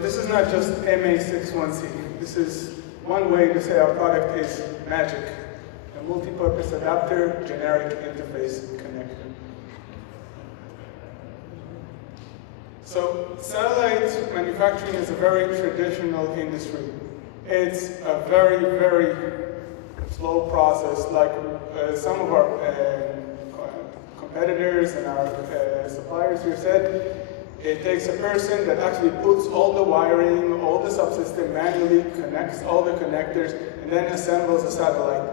This is not just MA61C. This is one way to say our product is magic. A multi-purpose adapter, generic interface connector. So satellite manufacturing is a very traditional industry. It's a very, very slow process, like some of our competitors and our suppliers here said. It takes a person that actually puts all the wiring, all the subsystem manually, connects all the connectors, and then assembles a satellite.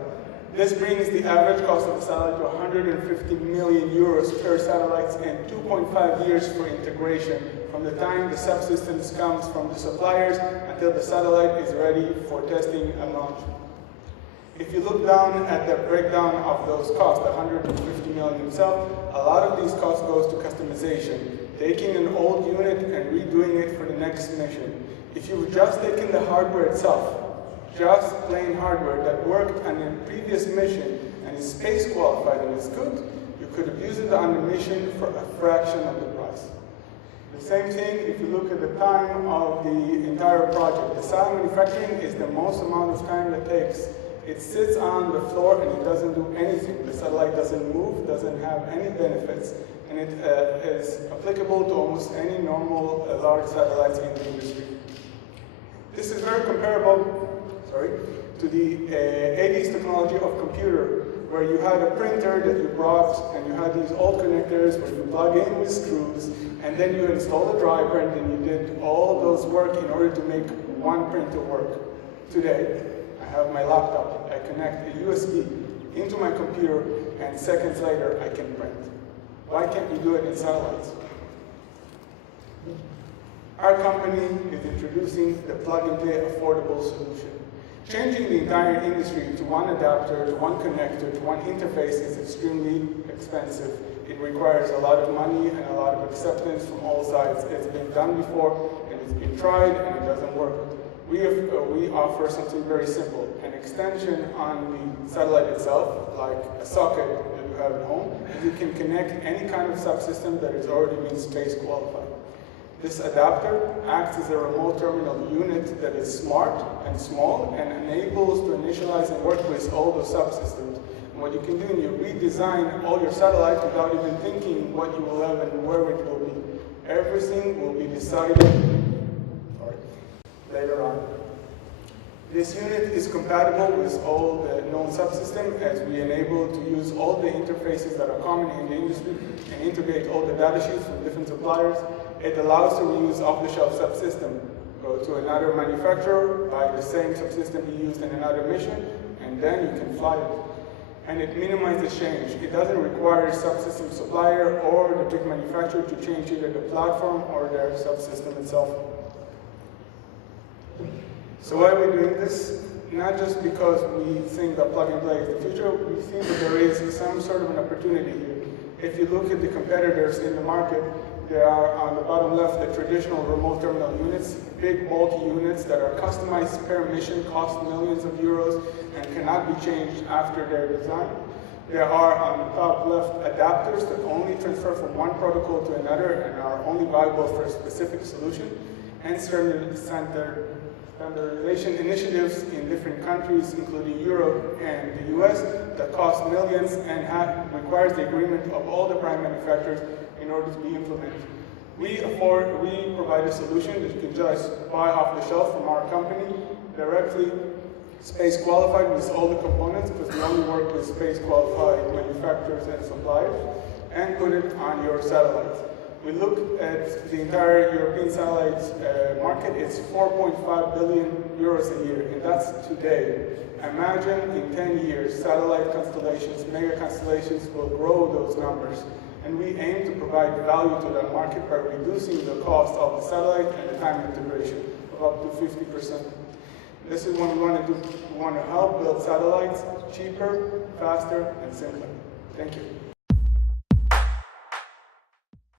This brings the average cost of a satellite to 150 million euros per satellite and 2.5 years for integration, from the time the subsystems comes from the suppliers until the satellite is ready for testing and launch. If you look down at the breakdown of those costs, the 150 million itself, a lot of these costs goes to customization, taking an old unit and redoing it for the next mission. If you've just taken the hardware itself, just plain hardware that worked on a previous mission and is space qualified and is good, you could have used it on the mission for a fraction of the price. The same thing if you look at the time of the entire project. The satellite manufacturing is the most amount of time that takes. It sits on the floor and it doesn't do anything. The satellite doesn't move, doesn't have any benefits, and it is applicable to almost any normal large satellites in the industry. This is very comparable to the 80s technology of computer, where you had a printer that you brought and you had these old connectors where you plug in with screws, and then you install a driver, and then you did all those work in order to make one printer work. Today, I have my laptop. I connect a USB into my computer, and seconds later, I can print. Why can't we do it in satellites? Our company is introducing the plug-and-play affordable solution. Changing the entire industry to one adapter, to one connector, to one interface is extremely expensive. It requires a lot of money and a lot of acceptance from all sides. It's been done before, and it's been tried, and it doesn't work. We offer something very simple, an extension on the satellite itself, like a socket that you have at home, and you can connect any kind of subsystem that has already been space qualified. This adapter acts as a remote terminal unit that is smart and small and enables to initialize and work with all the subsystems. And what you can do is you redesign all your satellites without even thinking what you will have and where it will be. Everything will be decided later on. This unit is compatible with all the known subsystems, as we enable to use all the interfaces that are common in the industry and integrate all the data sheets from different suppliers. It allows to reuse off-the-shelf subsystem. Go to another manufacturer, buy the same subsystem you used in another mission, and then you can fly it. And it minimizes change. It doesn't require a subsystem supplier or the big manufacturer to change either the platform or their subsystem itself. So why are we doing this? Not just because we think that plug-and-play is the future, we think that there is some sort of an opportunity here. If you look at the competitors in the market, there are on the bottom left the traditional remote terminal units, big bulky units that are customized per mission, cost millions of euros, and cannot be changed after their design. There are on the top left adapters that only transfer from one protocol to another and are only viable for a specific solution, and standardization initiatives in different countries, including Europe and the US, that cost millions and requires the agreement of all the prime manufacturers in order to be implemented. We provide a solution that you can just buy off the shelf from our company, directly space qualified with all the components, because we only work with space qualified manufacturers and suppliers, and put it on your satellites. We look at the entire European satellite market. It's 4.5 billion euros a year, and that's today. Imagine in 10 years, satellite constellations, mega constellations will grow those numbers. And we aim to provide value to that market by reducing the cost of the satellite and the time integration of up to 50%. This is what we want to do. We want to help build satellites cheaper, faster, and simpler. Thank you.